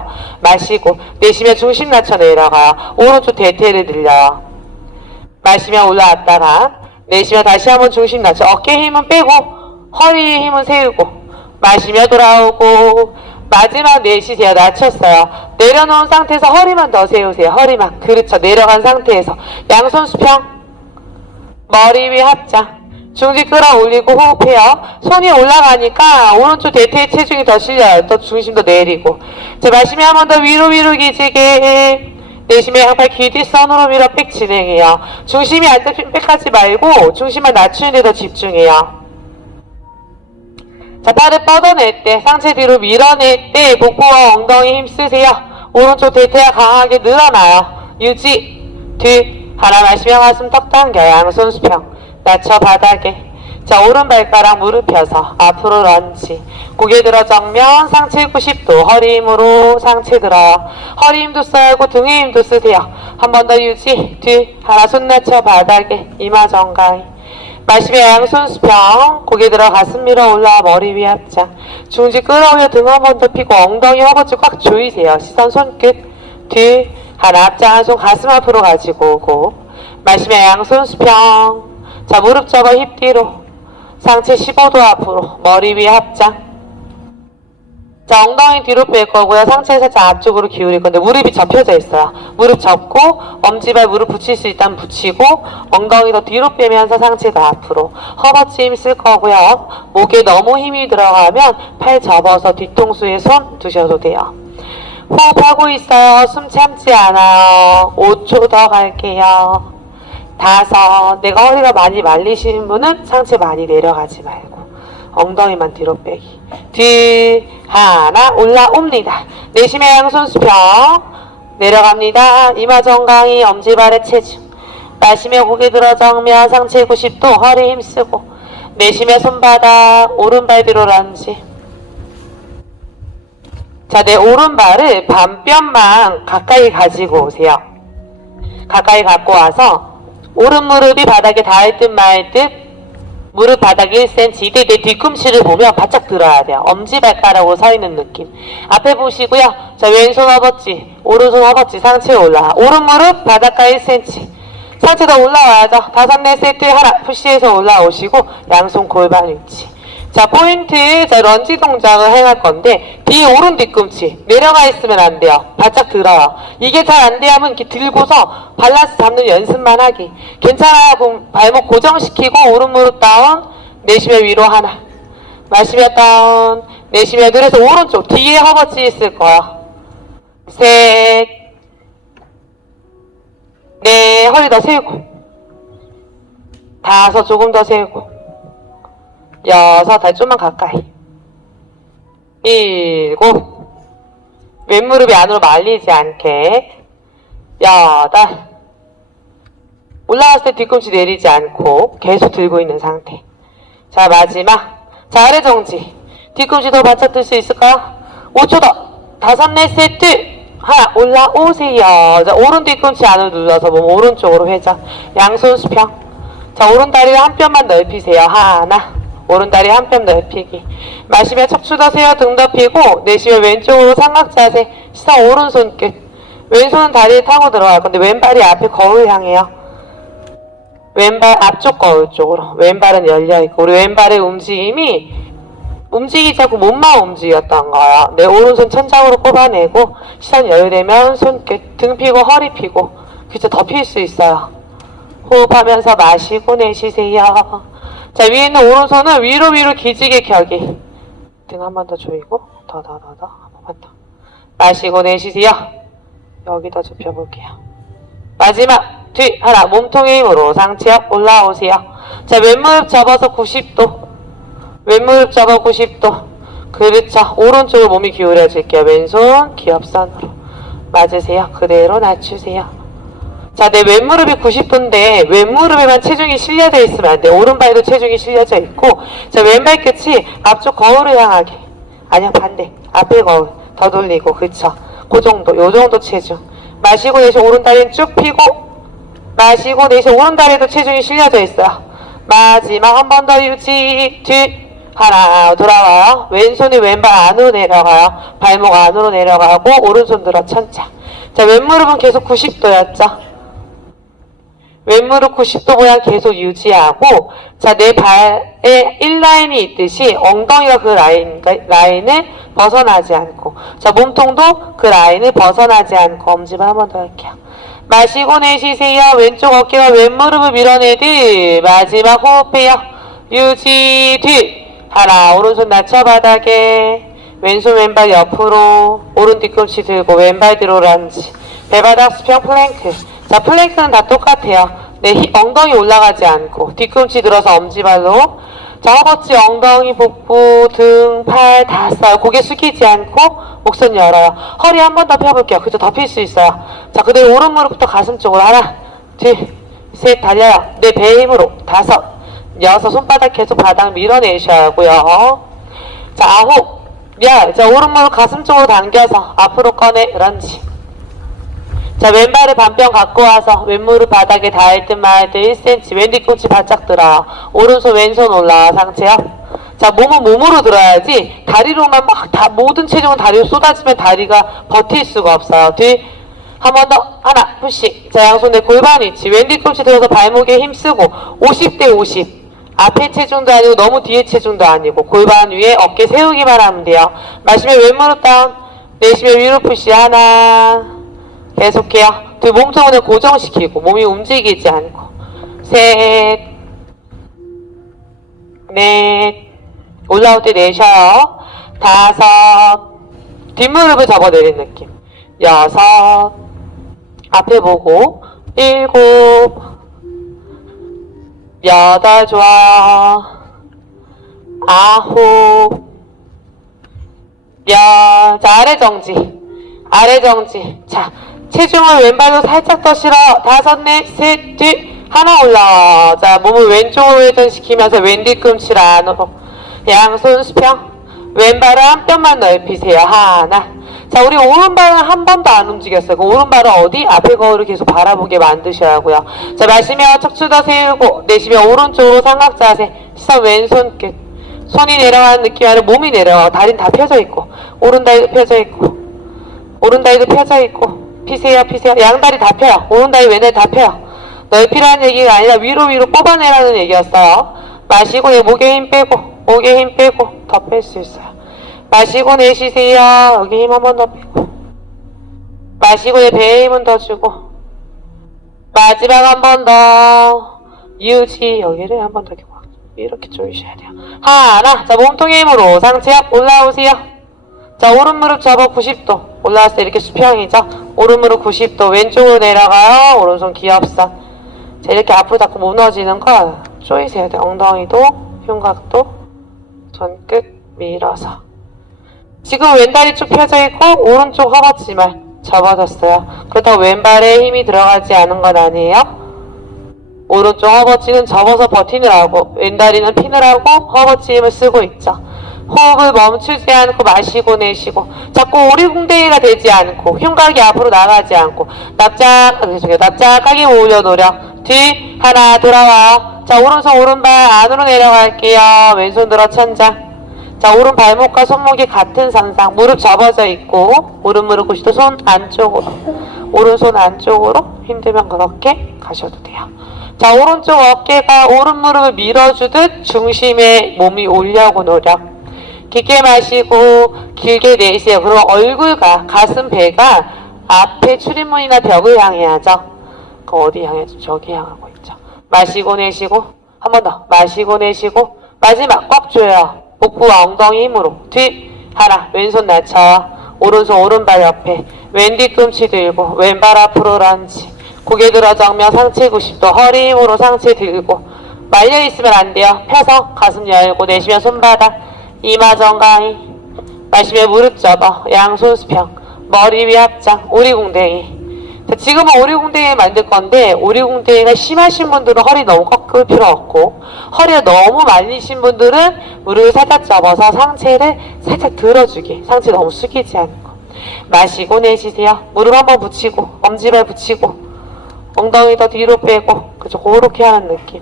마시고 내쉬며 중심 낮춰 내려가요. 오른쪽 대퇴를 늘려요. 마시며 올라왔다가 내쉬며 다시 한번 중심 낮춰 어깨 힘은 빼고 허리 힘은 세우고 마시며 돌아오고 마지막 내쉬세요. 낮췄어요. 내려놓은 상태에서 허리만 더 세우세요. 허리만. 그렇죠. 내려간 상태에서 양손 수평 머리 위 합장 중지 끌어올리고 호흡해요. 손이 올라가니까 오른쪽 대퇴의 체중이 더 실려요. 더 중심도 내리고. 자, 마시며 한 번 더 위로 기지개. 내쉬며 양팔 길이 선으로 밀어 백 진행해요. 중심이 안 잡히면 백하지 말고 중심만 낮추는 데 더 집중해요. 자, 팔을 뻗어낼 때 상체 뒤로 밀어낼 때 복부와 엉덩이 힘쓰세요. 오른쪽 대퇴가 강하게 늘어나요. 유지 뒤 하나 마시며 가슴 턱 당겨 양손 수평 낮춰 바닥에. 자, 오른발가락 무릎 펴서 앞으로 런지. 고개 들어 정면, 상체 90도. 허리 힘으로 상체 들어요. 허리 힘도 써야고 등의 힘도 쓰세요. 한 번 더 유지. 뒤. 하나 손 낮춰 바닥에. 이마 정강이. 마시며 양손 수평. 고개 들어 가슴 밀어 올라 머리 위 합장. 중지 끌어올려 등 한 번 더 펴고 엉덩이 허벅지 꽉 조이세요. 시선 손끝. 뒤. 하나 앞장 한 손 가슴 앞으로 가지고 오고. 마시며 양손 수평. 자, 무릎 접어 힙 뒤로. 상체 15도 앞으로. 머리 위 합장. 자, 엉덩이 뒤로 뺄 거고요. 상체 살짝 앞쪽으로 기울일 건데 무릎이 접혀져 있어요. 무릎 접고 엄지발 무릎 붙일 수 있다면 붙이고 엉덩이 더 뒤로 빼면서 상체 더 앞으로. 허벅지 힘 쓸 거고요. 목에 너무 힘이 들어가면 팔 접어서 뒤통수에 손 두셔도 돼요. 호흡하고 있어요. 숨 참지 않아요. 5초 더 갈게요. 5. 내가 허리가 많이 말리시는 분은 상체 많이 내려가지 말고 엉덩이만 뒤로 빼기. 뒤. 하나 올라옵니다. 내쉬며 양손 수평. 내려갑니다. 이마 정강이 엄지발에 체중. 마시며 고개 들어 정면 상체 90도 허리 힘쓰고. 내쉬며 손바닥 오른발 뒤로 런지. 자, 내 오른발을 반뼘만 가까이 가지고 오세요. 가까이 갖고 와서 오른 무릎이 바닥에 닿을 듯 말 듯 무릎 바닥 1cm. 이때 내 뒤꿈치를 보면 바짝 들어야 돼요. 엄지발가락으로 서 있는 느낌. 앞에 보시고요. 자, 왼손 허벅지, 오른손 허벅지 상체 올라와. 오른 무릎 바닥가 1cm. 상체 더 올라와야죠. 5, 4세트 하나 푸시해서 올라오시고 양손 골반 위치. 자, 포인트. 자, 런지 동작을 행할 건데 뒤에 오른 뒤꿈치 내려가 있으면 안 돼요. 바짝 들어요. 이게 잘 안 돼야 하면 이렇게 들고서 밸런스 잡는 연습만 하기. 괜찮아요. 그럼 발목 고정시키고 오른 무릎 다운. 내쉬며 위로 하나. 마시며 다운. 내쉬며 늘어서 오른쪽 뒤에 허벅지 있을 거예요. 셋. 넷. 허리 더 세우고. 5. 조금 더 세우고. 6. 다시 좀만 가까이. 7. 왼무릎이 안으로 말리지 않게. 8. 올라갔을 때 뒤꿈치 내리지 않고 계속 들고 있는 상태. 자, 마지막. 자, 아래 정지. 뒤꿈치 더 바짝 들 수 있을까요? 5초 더. 5, 4세트. 하나 올라오세요. 자, 오른 뒤꿈치 안으로 눌러서 몸 오른쪽으로 회전. 양손 수평. 자, 오른다리 한 뼘만 넓히세요. 하나. 오른다리 한 뼘 넓히기. 마시며 척추 더 세워 등 더 펴고 내쉬며 왼쪽으로 삼각자세. 시선 오른손 끝. 왼손은 다리에 타고 들어갈 건데 왼발이 앞에 거울 향해요. 왼발 앞쪽 거울 쪽으로. 왼발은 열려있고 우리 왼발의 움직임이 움직이지 않고 몸만 움직였던 거예요. 내 오른손 천장으로 꼽아내고 시선 여유되면 손끝. 등 펴고 허리 펴고. 그쵸, 더 필 수 있어요. 호흡하면서 마시고 내쉬세요. 자, 위에 있는 오른손은 위로 기지개 켜기. 등 한 번 더 조이고 더 한 번만 더. 마시고 내쉬세요. 여기 더 좁혀볼게요. 마지막 뒤 하나. 몸통의 힘으로 상체 옆 올라오세요. 자, 왼무릎 접어서 90도. 왼무릎 접어 90도. 그렇죠. 오른쪽으로 몸이 기울여질게요. 왼손 기업선으로 맞으세요. 그대로 낮추세요. 자, 내 왼무릎이 90도인데 왼무릎에만 체중이 실려져 있으면 안 돼. 오른발도 체중이 실려져 있고. 자, 왼발 끝이 앞쪽 거울을 향하게. 아니야, 반대. 앞에 거울 더 돌리고. 그쵸. 그 정도. 요 정도 체중. 마시고 내쉬 오른다리는 쭉 펴고. 마시고 내쉬 오른다리에도 체중이 실려져 있어요. 마지막 한 번 더 유지. 뒤 하나 돌아와요. 왼손이 왼발 안으로 내려가요. 발목 안으로 내려가고 오른손 들어 천장. 자, 왼무릎은 계속 90도였죠. 왼무릎 90도 모양 계속 유지하고. 자, 내 발에 1라인이 있듯이 엉덩이가 그 라인을 벗어나지 않고. 자, 몸통도 그 라인을 벗어나지 않고. 엄지만 한 번 더 할게요. 마시고 내쉬세요. 왼쪽 어깨와 왼무릎을 밀어내듯. 마지막 호흡해요. 유지. 뒤 하나. 오른손 낮춰 바닥에. 왼손 왼발 옆으로. 오른 뒤꿈치 들고 왼발 뒤로 런지. 배바닥 수평 플랭크. 자, 플랭크는 다 똑같아요. 내 엉덩이 올라가지 않고 뒤꿈치 들어서 엄지발로. 자, 허벅지, 엉덩이, 복부, 등, 팔 다 써요. 고개 숙이지 않고 목선 열어요. 허리 한 번 더 펴볼게요. 그죠? 더 필 수 있어요. 자, 그대로 오른 무릎부터 가슴 쪽으로. 하나, 둘, 셋. 달려요. 내 배 힘으로. 5. 여섯, 손바닥 계속 바닥 밀어내셔야 하고요. 자, 아홉. 자, 오른무릎 가슴 쪽으로 당겨서 앞으로 꺼내, 런지. 자, 왼발을 반평 갖고 와서 왼무릎 바닥에 닿을 듯 말 듯 1cm, 왼 뒤꿈치 바짝 들어. 오른손, 왼손 올라와, 상체요. 자, 몸은 몸으로 들어야지, 다리로만 막 모든 체중은 다리로 쏟아지면 다리가 버틸 수가 없어요. 뒤. 한 번 더. 하나, 푸시. 자, 양손 내 골반 위치. 왼 뒤꿈치 들어서 발목에 힘쓰고, 50대 50. 앞에 체중도 아니고 너무 뒤에 체중도 아니고 골반 위에 어깨 세우기만 하면 돼요. 마시면 왼무릎 다운, 내쉬면 위로 푸시. 하나, 계속해요. 두 몸통을 고정시키고 몸이 움직이지 않고. 셋, 넷, 올라올 때 내쉬어요. 다섯, 뒷무릎을 접어내리는 느낌. 여섯, 앞에 보고. 일곱, 여덟, 좋아요. 아홉, 열. 자, 아래 정지. 아래 정지. 자, 체중을 왼발로 살짝 더 실어. 다섯, 넷, 셋, 둘, 하나 올라와. 자, 몸을 왼쪽으로 회전시키면서 왼 뒤꿈치를 안으로. 양손 수평. 왼발을 한 뼘만 넓히세요. 하나. 자, 우리 오른발은 한 번도 안 움직였어요. 그 오른발은 어디? 앞에 거울을 계속 바라보게 만드셔야 하고요. 자, 마시면 척추 더 세우고, 내쉬면 오른쪽으로 삼각자세. 시선 왼손 끝. 손이 내려가는 느낌이 아니라 몸이 내려가고, 다리는 다 펴져 있고, 오른다리도 펴져 있고, 오른다리도 펴져 있고, 피세요, 피세요. 양다리 다 펴요. 오른다리, 왼다리 다 펴요. 넓히라는 얘기가 아니라 위로 뽑아내라는 얘기였어요. 마시고, 내 목에 힘 빼고, 목에 힘 빼고, 더 뺄 수 있어요. 마시고 내쉬세요. 여기 힘 한 번 더 빼고. 마시고 내 배에 힘은 더 주고. 마지막 한 번 더. 유지. 여기를 한 번 더 이렇게 조이셔야 돼요. 하나. 자, 몸통의 힘으로 상체 앞 올라오세요. 자, 오른무릎 접어 90도. 올라왔을 때 이렇게 수평이죠. 오른무릎 90도. 왼쪽으로 내려가요. 오른손 기업선. 자, 이렇게 앞으로 자꾸 무너지는 거 조이셔야 돼요. 엉덩이도, 흉곽도, 손끝 밀어서. 지금 왼다리 쭉 펴져 있고 오른쪽 허벅지만 접어졌어요. 그렇다고 왼발에 힘이 들어가지 않은 건 아니에요. 오른쪽 허벅지는 접어서 버티느라고, 왼다리는 피느라고 허벅지 힘을 쓰고 있죠. 호흡을 멈추지 않고 마시고 내쉬고, 자꾸 오리궁뎅이가 되지 않고 흉곽이 앞으로 나가지 않고 납작하게 올려놓으려. 뒤 하나 돌아와. 자, 오른손 오른발 안으로 내려갈게요. 왼손 들어 천장. 자, 오른 발목과 손목이 같은 상상. 무릎 접어져 있고, 오른 무릎 90도, 손 안쪽으로. 오른손 안쪽으로. 힘들면 그렇게 가셔도 돼요. 자, 오른쪽 어깨가 오른 무릎을 밀어주듯 중심에 몸이 오려고 노력. 깊게 마시고 길게 내쉬세요. 그리고 얼굴과 가슴, 배가 앞에 출입문이나 벽을 향해야죠. 그 어디 향해죠? 저기 향하고 있죠. 마시고 내쉬고 한 번 더. 마시고 내쉬고 마지막 꽉 조여요. 복부와 엉덩이 힘으로. 뒤 하나. 왼손 낮춰요. 오른손 오른발 옆에. 왼 뒤꿈치 들고 왼발 앞으로 런지. 고개 들어 정면 상체 90도. 허리 힘으로 상체 들고. 말려있으면 안 돼요. 펴서 가슴 열고 내쉬면 손바닥. 이마 정강이. 마시면 무릎 접어. 양손 수평. 머리 위 합장. 오리궁뎅이. 자, 지금은 오리궁뎅이 만들 건데, 오리궁뎅이가 심하신 분들은 허리 너무 꺾을 필요 없고, 허리가 너무 말리신 분들은 무릎을 살짝 접어서 상체를 살짝 들어주게. 상체 너무 숙이지 않고. 마시고 내쉬세요. 무릎 한번 붙이고, 엄지발 붙이고, 엉덩이 더 뒤로 빼고, 그죠? 그렇게 하는 느낌.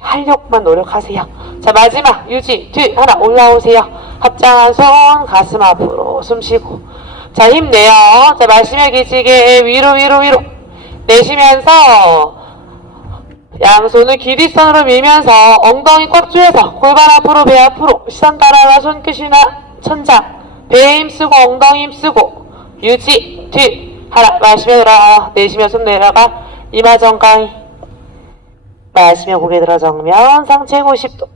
활력만 노력하세요. 자, 마지막 유지. 뒤 하나 올라오세요. 합장한 손 가슴 앞으로 숨 쉬고. 자, 힘내요. 자, 마시며 기지개 위로 내쉬면서 양손을 기립선으로 밀면서 엉덩이 꽉 조여서 골반 앞으로 배 앞으로 시선 따라가 손끝이나 천장. 배에 힘쓰고 엉덩이 힘쓰고 유지. 뒤 하나 마시며 들어가요. 내쉬며 손 내려가. 이마 정강이. 마시며 고개 들어 정면 상체 90도.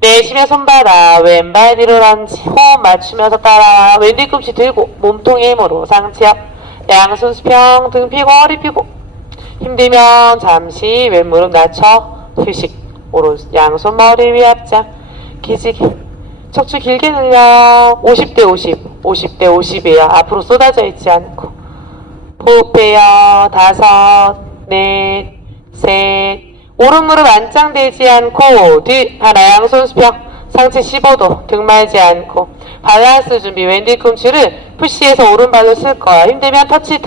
내쉬며 손바닥 왼발 뒤로 런지. 호흡 맞추면서 따라와. 왼 뒤꿈치 들고 몸통의 힘으로 상체 앞. 양손 수평. 등 펴고 허리 펴고. 힘들면 잠시 왼무릎 낮춰 휴식. 오른 양손 머리 위 합장. 기지개. 척추 길게 늘려. 50대 50. 50대 50이에요. 앞으로 쏟아져 있지 않고. 호흡해요. 다섯, 넷, 셋, 오른 무릎 안짱되지 않고 뒤 하나 양손 수평 상체 15도 등 말지 않고 밸런스 준비. 왼 뒤꿈치를 푸시해서 오른발로 쓸 거야. 힘들면 터치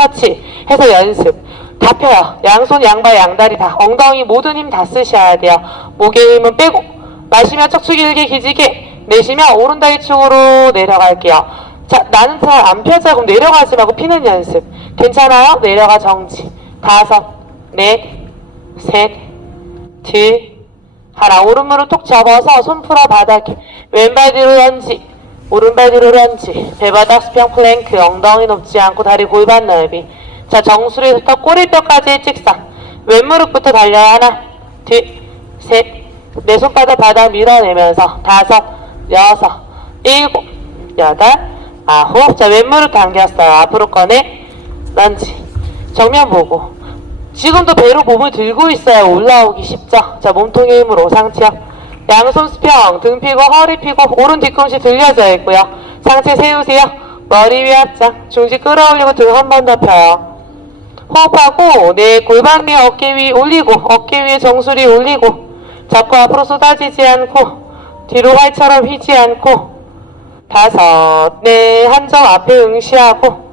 해서 연습. 다 펴요. 양손 양발 양다리 다 엉덩이 모든 힘 다 쓰셔야 돼요. 목의 힘은 빼고 마시면 척추 길게 기지개 내쉬면 오른다리 축으로 내려갈게요. 자, 나는 잘 안 펴져. 그럼 내려가지 말고 피는 연습. 괜찮아요? 내려가 정지. 5, 4, 셋, 둘, 하나. 오른 무릎 톡 접어서 손 풀어 바닥에. 왼발 뒤로 런지. 오른발 뒤로 런지. 배바닥 수평 플랭크. 엉덩이 높지 않고 다리 골반 넓이. 자, 정수리부터 꼬리뼈까지 일직선. 왼무릎부터 달려요. 하나, 둘, 셋. 내 손바닥 바닥 밀어내면서 5, 6, 7, 8, 9. 자, 왼무릎 당겼어요. 앞으로 꺼내. 런지. 정면 보고. 지금도 배로 몸을 들고 있어야 올라오기 쉽죠. 자, 몸통의 힘으로 상체요. 양손 수평, 등 피고 허리 피고 오른 뒤꿈치 들려져 있고요. 상체 세우세요. 머리 위 합장. 중지 끌어올리고 등 한 번 더 펴요. 호흡하고 내 골반 위 어깨 위 올리고 어깨 위에 정수리 올리고 잡고 앞으로 쏟아지지 않고 뒤로 활처럼 휘지 않고 5, 네, 한점 앞에 응시하고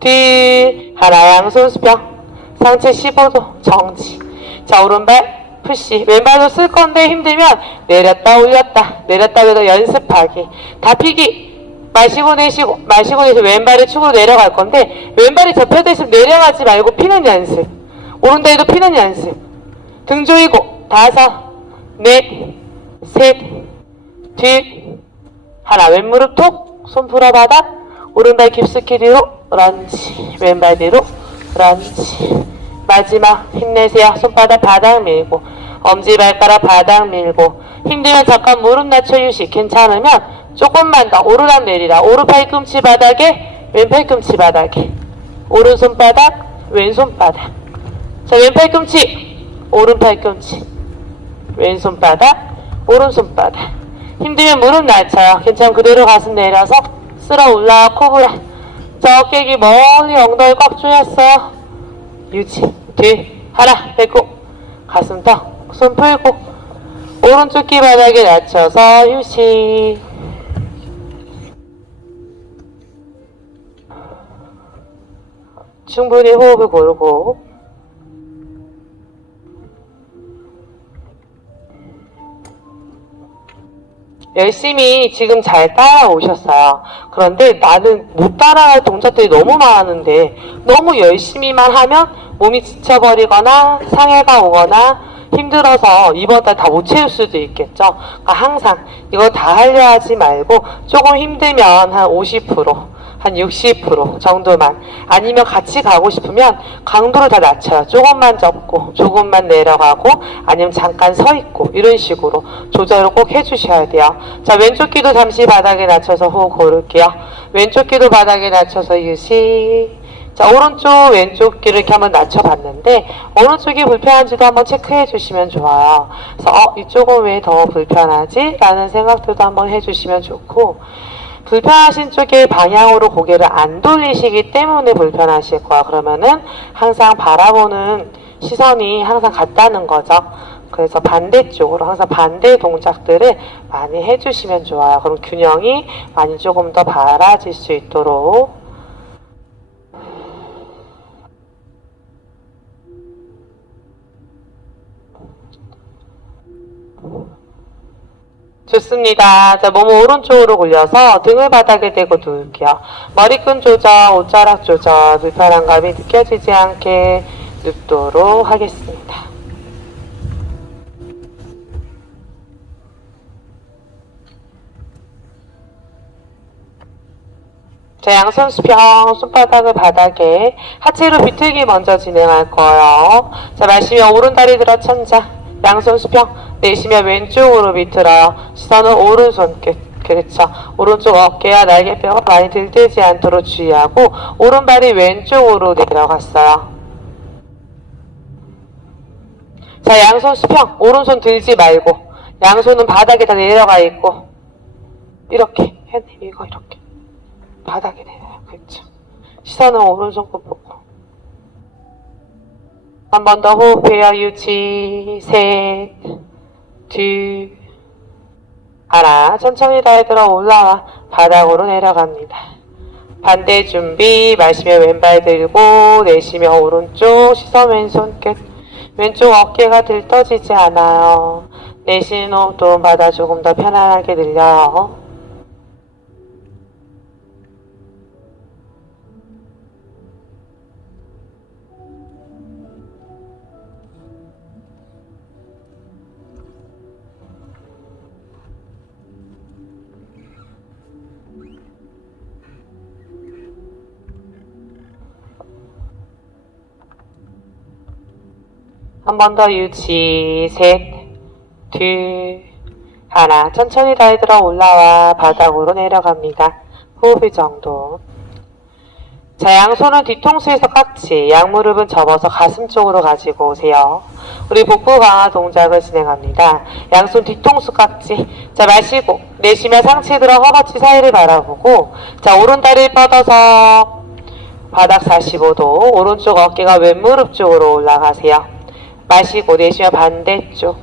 뒤 하나 양손 수평 상체 15도 정지. 자, 오른발 푸시. 왼발도 쓸 건데 힘들면 내렸다 올렸다 내렸다 올렸다 연습하기. 다 피기. 마시고 내쉬고 마시고 내쉬고 왼발이 축으로 내려갈 건데 왼발이 접혀져 있으면 내려가지 말고 피는 연습. 오른다리도 피는 연습. 등 조이고 5, 넷, 셋, 둘, 하나. 왼무릎 톡. 손 풀어 바닥. 오른발 깊숙이 뒤로 런지. 왼발 뒤로 런지. 마지막 힘내세요. 손바닥 바닥 밀고 엄지발가락 바닥 밀고 힘들면 잠깐 무릎 낮춰 휴식. 괜찮으면 조금만 더 오르락 내리락. 오른 팔꿈치 바닥에 왼 팔꿈치 바닥에 오른 손바닥 왼 손바닥. 자, 왼 팔꿈치 오른 팔꿈치 왼 손바닥 오른 손바닥. 힘들면 무릎 낮춰요. 괜찮으면 그대로 가슴 내려서 쓸어 올라와 코브라. 자, 어깨 길 멀리 엉덩이 꽉 조였어요. 유지. 뒤 하나 뱉고 가슴 더 손 풀고 오른쪽 귀 바닥에 낮춰서 휴식. 충분히 호흡을 고르고 열심히 지금 잘 따라오셨어요. 그런데 나는 못 따라갈 동작들이 너무 많은데 너무 열심히만 하면 몸이 지쳐버리거나 상해가 오거나 힘들어서 이번 달 다 못 채울 수도 있겠죠. 그러니까 항상 이거 다 하려 하지 말고 조금 힘들면 한 50%, 한 60% 정도만, 아니면 같이 가고 싶으면 강도를 다 낮춰요. 조금만 접고 조금만 내려가고 아니면 잠깐 서 있고 이런 식으로 조절을 꼭 해주셔야 돼요. 자, 왼쪽 귀도 잠시 바닥에 낮춰서 호흡 고를게요. 왼쪽 귀도 바닥에 낮춰서 유식. 자, 오른쪽 왼쪽 귀를 이렇게 한번 낮춰봤는데 어느 쪽이 불편한지도 한번 체크해 주시면 좋아요. 그래서 이쪽은 왜 더 불편하지? 라는 생각들도 한번 해주시면 좋고, 불편하신 쪽의 방향으로 고개를 안 돌리시기 때문에 불편하실 거야. 그러면은 항상 바라보는 시선이 항상 같다는 거죠. 그래서 반대쪽으로 항상 반대 동작들을 많이 해주시면 좋아요. 그럼 균형이 많이 조금 더 바라질 수 있도록. 좋습니다. 자, 몸을 오른쪽으로 굴려서 등을 바닥에 대고 누울게요. 머리끈 조절, 옷자락 조절, 불편한 감이 느껴지지 않게 눕도록 하겠습니다. 자, 양손 수평, 손바닥을 바닥에, 하체로 비틀기 먼저 진행할 거예요. 자, 마시면 오른다리 들어 천장. 양손 수평. 내쉬면 왼쪽으로 비틀어요. 시선은 오른손 끝. 그렇죠. 오른쪽 어깨와 날개뼈가 많이 들뜨지 않도록 주의하고 오른발이 왼쪽으로 내려갔어요. 자, 양손 수평. 오른손 들지 말고 양손은 바닥에 다 내려가 있고 이렇게 이거 이렇게 바닥에 내려요. 그렇죠. 시선은 오른손 끝 보고. 한 번 더 호흡해요. 유지. 셋, 둘, 하나. 천천히 달 들어 올라와 바닥으로 내려갑니다. 반대 준비. 마시며 왼발 들고 내쉬며 오른쪽 시선 왼손 끝. 왼쪽 어깨가 들떠지지 않아요. 내쉬는 호흡도 바다 조금 더 편안하게 늘려요. 한 번 더 유지. 셋, 둘, 하나. 천천히 달 들어 올라와 바닥으로 내려갑니다. 호흡 이 정도. 자, 양손은 뒤통수에서 깍지, 양무릎은 접어서 가슴 쪽으로 가지고 오세요. 우리 복부 강화 동작을 진행합니다. 양손 뒤통수 깍지. 자, 마시고 내쉬며 상체 들어 허벅지 사이를 바라보고, 자, 오른다리를 뻗어서 바닥 45도, 오른쪽 어깨가 왼무릎 쪽으로 올라가세요. 마시고 내쉬며 반대쪽.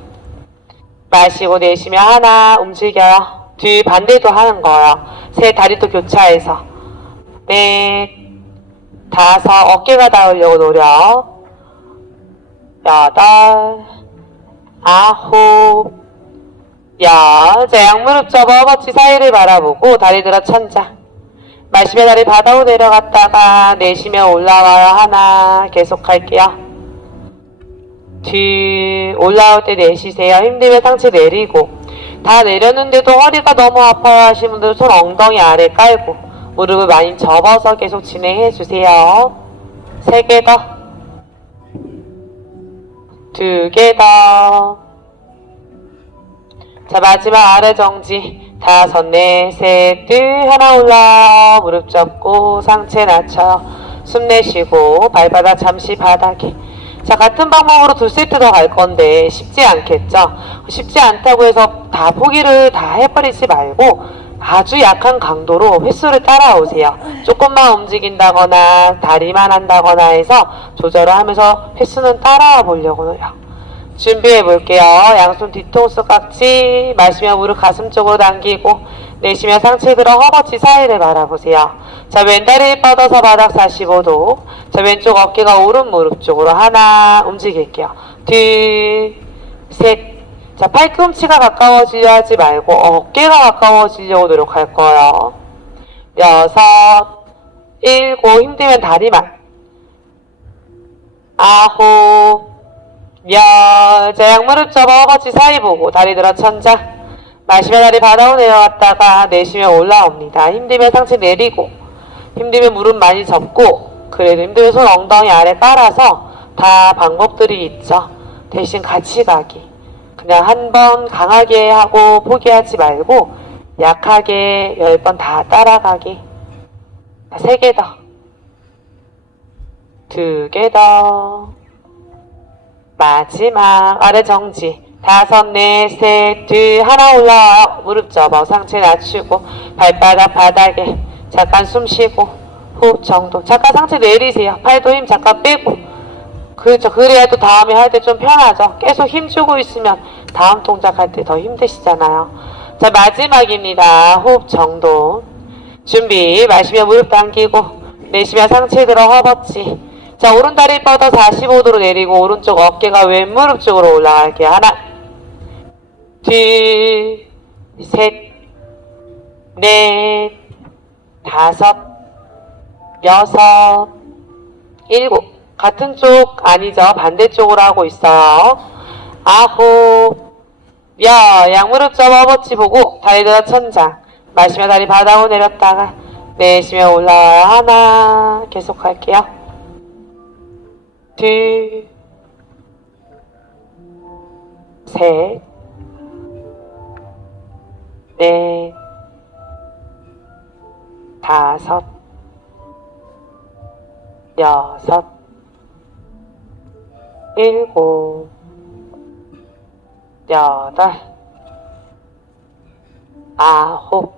마시고 내쉬며 하나 움직여요. 둘 반대도 하는 거예요. 셋 다리도 교차해서. 넷, 다섯 어깨가 닿으려고 노력. 여덟, 아홉, 열. 자, 양무릎 접어 허벅지 사이를 바라보고 다리 들어 천장. 마시며 다리 바닥으로 내려갔다가 내쉬며 올라와요. 하나 계속 할게요. 둘, 올라올 때 내쉬세요. 힘들면 상체 내리고. 다 내렸는데도 허리가 너무 아파요 하시는 분들은 손 엉덩이 아래 깔고 무릎을 많이 접어서 계속 진행해 주세요. 3개 더, 2개 더. 자, 마지막 아래 정지. 5, 넷, 셋, 둘, 하나 올라와요. 무릎 접고 상체 낮춰요. 숨 내쉬고 발바닥 잠시 바닥에. 자, 같은 방법으로 2세트 더 갈 건데 쉽지 않겠죠? 쉽지 않다고 해서 다 포기를 다 해버리지 말고 아주 약한 강도로 횟수를 따라오세요. 조금만 움직인다거나 다리만 한다거나 해서 조절을 하면서 횟수는 따라와 보려고 노력. 준비해 볼게요. 양손 뒤통수 깍지. 마시며 무릎 가슴 쪽으로 당기고 내쉬며 상체 들어 허벅지 사이를 바라보세요. 자, 왼다리 뻗어서 바닥 45도. 자, 왼쪽 어깨가 오른 무릎 쪽으로 하나 움직일게요. 둘, 셋. 자, 팔꿈치가 가까워지려 하지 말고 어깨가 가까워지려고 노력할 거예요. 6, 7. 힘들면 다리만. 9, 열. 자, 양무릎 접어 허벅지 사이 보고 다리 들어 천장. 마시며 다리 바닥으로 내려갔다가 내쉬며 올라옵니다. 힘들면 상체 내리고, 힘들면 무릎 많이 접고, 그래도 힘들면 손 엉덩이 아래 깔아서 다 방법들이 있죠. 대신 같이 가기. 그냥 한 번 강하게 하고 포기하지 말고 약하게 10번 다 따라가기. 3개 더, 2개 더. 마지막 아래 정지. 5, 넷, 셋, 둘, 하나 올라와요. 무릎 접어 상체 낮추고 발바닥 바닥에. 잠깐 숨 쉬고 호흡 정도. 잠깐 상체 내리세요. 팔도 힘 잠깐 빼고. 그렇죠. 그래야 또 다음에 할 때 좀 편하죠. 계속 힘주고 있으면 다음 동작 할 때 더 힘드시잖아요. 자, 마지막입니다. 호흡 정도. 준비. 마시며 무릎 당기고 내쉬며 상체 들어 허벅지. 자, 오른다리 뻗어 45도로 내리고 오른쪽 어깨가 왼무릎 쪽으로 올라갈게요. 하나, 둘, 셋, 넷, 5, 6, 7. 같은 쪽 아니죠. 반대쪽으로 하고 있어요. 9, 열. 양무릎 접어 허벅지 보고 다리 들어 천장. 마시며 다리 바닥으로 내렸다가 내쉬며 올라와요. 하나 계속 할게요. 둘, 셋, 넷, 5, 6, 7, 8, 9.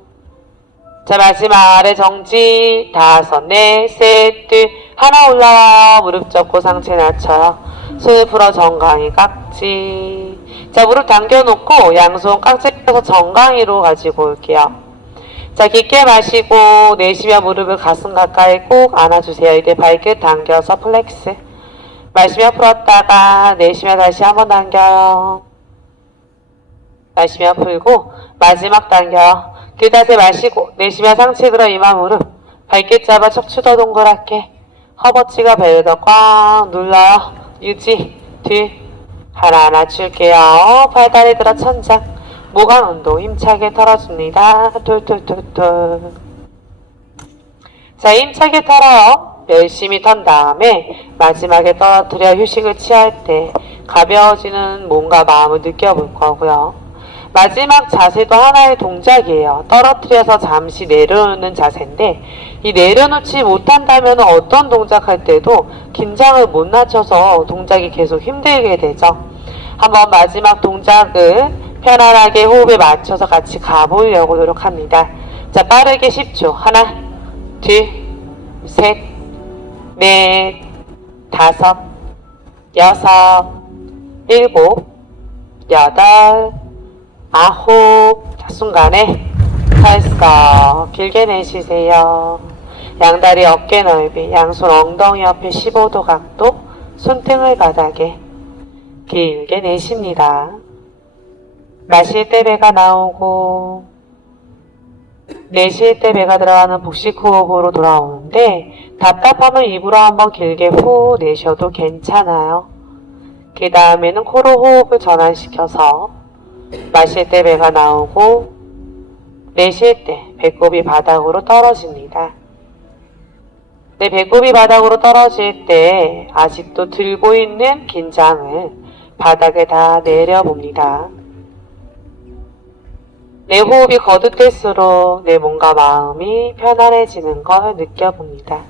자, 마지막 아래 정지. 5, 넷, 셋, 둘, 하나 올라와요. 무릎 접고 상체 낮춰요. 손을 풀어 정강이 깍지. 자, 무릎 당겨놓고 양손 깍지 펴서 정강이로 가지고 올게요. 자, 깊게 마시고 내쉬며 무릎을 가슴 가까이 꼭 안아주세요. 이때 발끝 당겨서 플렉스. 마시며 풀었다가 내쉬며 다시 한번 당겨요. 마시며 풀고 마지막 당겨요. 길다세 마시고 내쉬며 상체 들어 이마 무릎. 발끝 잡아 척추 더 동그랗게. 허벅지가 배를 더 꽉 눌러요. 유지. 뒤. 하나 줄게요. 팔다리 들어 천장. 모관 운동 힘차게 털어줍니다. 툴툴툴툴. 자, 힘차게 털어요. 열심히 턴 다음에 마지막에 떨어뜨려 휴식을 취할 때 가벼워지는 몸과 마음을 느껴볼 거고요. 마지막 자세도 하나의 동작이에요. 떨어뜨려서 잠시 내려놓는 자세인데 이 내려놓지 못한다면 어떤 동작할 때도 긴장을 못 낮춰서 동작이 계속 힘들게 되죠. 한번 마지막 동작을 편안하게 호흡에 맞춰서 같이 가보려고 노력합니다. 자, 빠르게 10초. 하나, 둘, 셋, 넷, 다섯, 여섯, 일곱, 여덟, 아홉. 자, 순간에 펄썩 길게 내쉬세요. 양다리 어깨 넓이, 양손 엉덩이 옆에 15도 각도, 손등을 바닥에 길게 내쉽니다. 마실 때 배가 나오고 내쉴 때 배가 들어가는 복식 호흡으로 돌아오는데 답답하면 입으로 한번 길게 후 내셔도 괜찮아요. 그 다음에는 코로 호흡을 전환시켜서 마실 때 배가 나오고 내쉴 때 배꼽이 바닥으로 떨어집니다. 내 배꼽이 바닥으로 떨어질 때 아직도 들고 있는 긴장을 바닥에 다 내려봅니다. 내 호흡이 거듭될수록 내 몸과 마음이 편안해지는 걸 느껴봅니다.